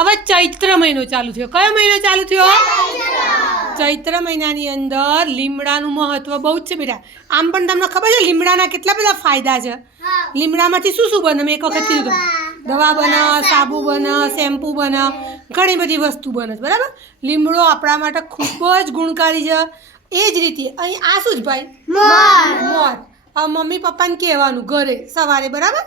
હવે ચૈત્ર મહિનો ચાલુ થયો. કયો મહિનો ચાલુ થયો? ચૈત્ર મહિનાની અંદર લીમડાનું મહત્વ બહુ જ છે બેટા. આમ પણ તમને ખબર છે લીમડાના કેટલા બધા ફાયદા છે. લીમડામાંથી શું શું બને? મેં એક વખત કીધું હતું. દવા બને, સાબુ બને, શેમ્પૂ બને, ઘણી બધી વસ્તુ બને છે. બરાબર. લીમડો આપણા માટે ખૂબ જ ગુણકારી છે. એ જ રીતે અહીં આ શું જ ભાઈ? મોર. હવે મમ્મી પપ્પાને કહેવાનું ઘરે સવારે. બરાબર.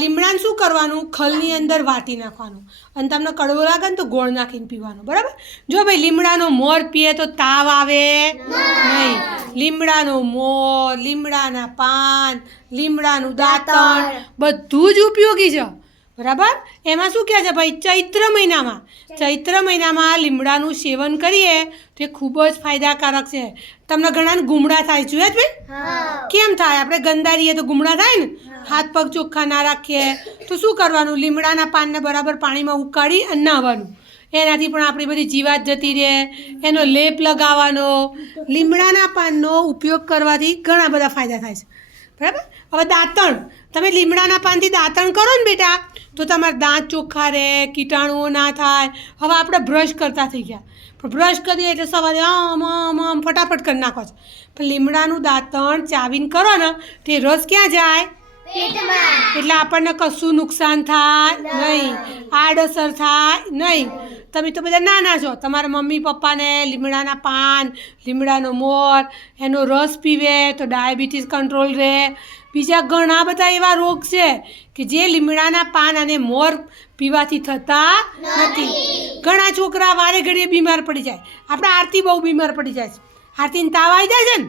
લીમડાને શું કરવાનું? ખલની અંદર વાટી નાખવાનું અને તમને કડવો લાગે ને તો ગોળ નાખીને પીવાનું. બરાબર. જો ભાઈ લીમડાનો મોર પીએ તો તાવ આવે નહીં. લીમડાનો મોર, લીમડાના પાન, લીમડાનું દાંતણ બધું જ ઉપયોગી છે. બરાબર. એમાં શું કહે છે ભાઈ? ચૈત્ર મહિનામાં લીમડાનું સેવન કરીએ તો એ ખૂબ જ ફાયદાકારક છે. તમને ઘણાને ગુમડા થાય છે ભાઈ? કેમ થાય? આપણે ગંદા રહીએ તો ગુમડા થાય ને. હાથ પગ ચોખ્ખા ના રાખીએ તો શું કરવાનું? લીમડાના પાનને બરાબર પાણીમાં ઉકાળી અને નાહવાનું. એનાથી પણ આપણી બધી જીવાત જતી રહે. એનો લેપ લગાવવાનો. લીમડાના પાનનો ઉપયોગ કરવાથી ઘણા બધા ફાયદા થાય છે. બરાબર. હવે દાંતણ. તમે લીમડાના પાનથી દાંતણ કરો ને બેટા તો તમારા દાંત ચોખ્ખા રહે, કીટાણુઓ ના થાય. હવે આપણે બ્રશ કરતા થઈ ગયા. પણ બ્રશ કરીએ એટલે સવારે આમ ફટાફટ કરી નાખો છો. પણ લીમડાનું દાંતણ ચાવીને કરો ને તે રસ ક્યાં જાય? એટલે આપણને કશું નુકસાન થાય નહીં, આડઅસર થાય નહીં. તમે તો બધા નાના છો. તમારા મમ્મી પપ્પાને લીમડાના પાન, લીમડાનો મોર, એનો રસ પીવે તો ડાયાબિટીસ કંટ્રોલ રહે. બીજા ઘણા બધા એવા રોગ છે કે જે લીમડાના પાન અને મોર પીવાથી થતા નથી. ઘણા છોકરા વારે ઘડીએ બીમાર પડી જાય. આપણે આરતી બહુ બીમાર પડી જાય છે. આરતીને તાવ આવી જાય છે ને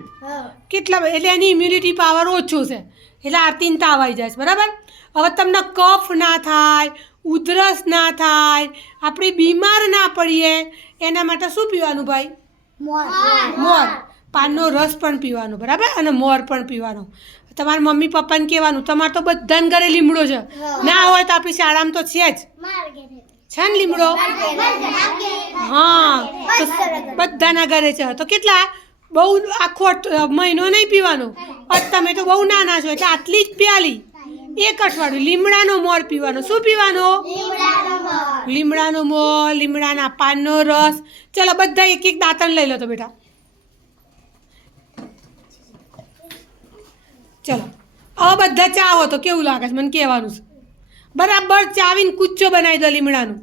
કેટલા, એટલે એની ઇમ્યુનિટી પાવર ઓછો છે એટલે આરતીને તાવ આવી જાય છે. બરાબર. હવે તમને કફ ના થાય, ઉધરસ ના થાય, આપણે બીમાર ના પડીએ એના માટે શું પીવાનું ભાઈ? મોર. પાનનો રસ પણ પીવાનો. બરાબર. અને મોર પણ પીવાનો. તમારા મમ્મી પપ્પાને કહેવાનું તમારે તો બધાને ઘરે લીમડો છે. ના હોય તો આપણી શાળામાં તો છે જ. છે ને લીમડો? હા, તો બધાના ઘરે છે. તો કેટલા? બહુ આખો મહિનો નહીં પીવાનો. તમે તો બહુ નાના છો એટલે આટલી જ પ્યાલી એક અઠવાડિયું લીમડાનો મોર પીવાનો. શું પીવાનો? લીમડાનો મોર, લીમડાના પાનનો રસ. ચલો બધા એક એક દાંતણ લઈ લો તો બેટા. ચલો હવે બધા ચાવો તો કેવું લાગે છે મને કહેવાનું છે. બરાબર ચાવીને કૂચો બનાવી દો લીમડાનું.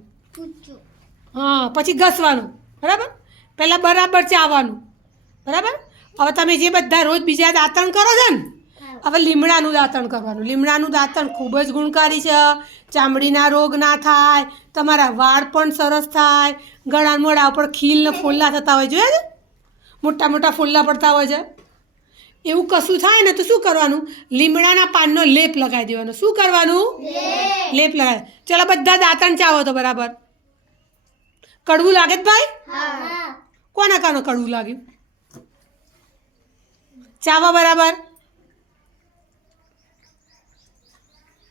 હા, પછી ઘસવાનું. બરાબર. પહેલાં બરાબર ચાવવાનું. બરાબર. હવે તમે જે બધા રોજ બીજા દાંતણ કરો છો ને, હવે લીમડાનું દાંતણ કરવાનું. લીમડાનું દાંતણ ખૂબ જ ગુણકારી છે. ચામડીના રોગ ના થાય, તમારા વાળ પણ સરસ થાય. ગળા મોઢા ઉપર ખીલ ને ફોલ્લા થતા હોય જોઈએ છે, મોટા મોટા ફોલ્લા પડતા હોય છે. એવું કશું થાય ને તો શું કરવાનું? લીમડાના પાનનો લેપ લગાવી દેવાનો. શું કરવાનું? લેપ લગાવી. ચલો બધા દાંતણ ચાવો તો બરાબર. કડવું લાગે જ ભાઈ? કોના કડવું લાગ્યું? ચાવો બરાબર.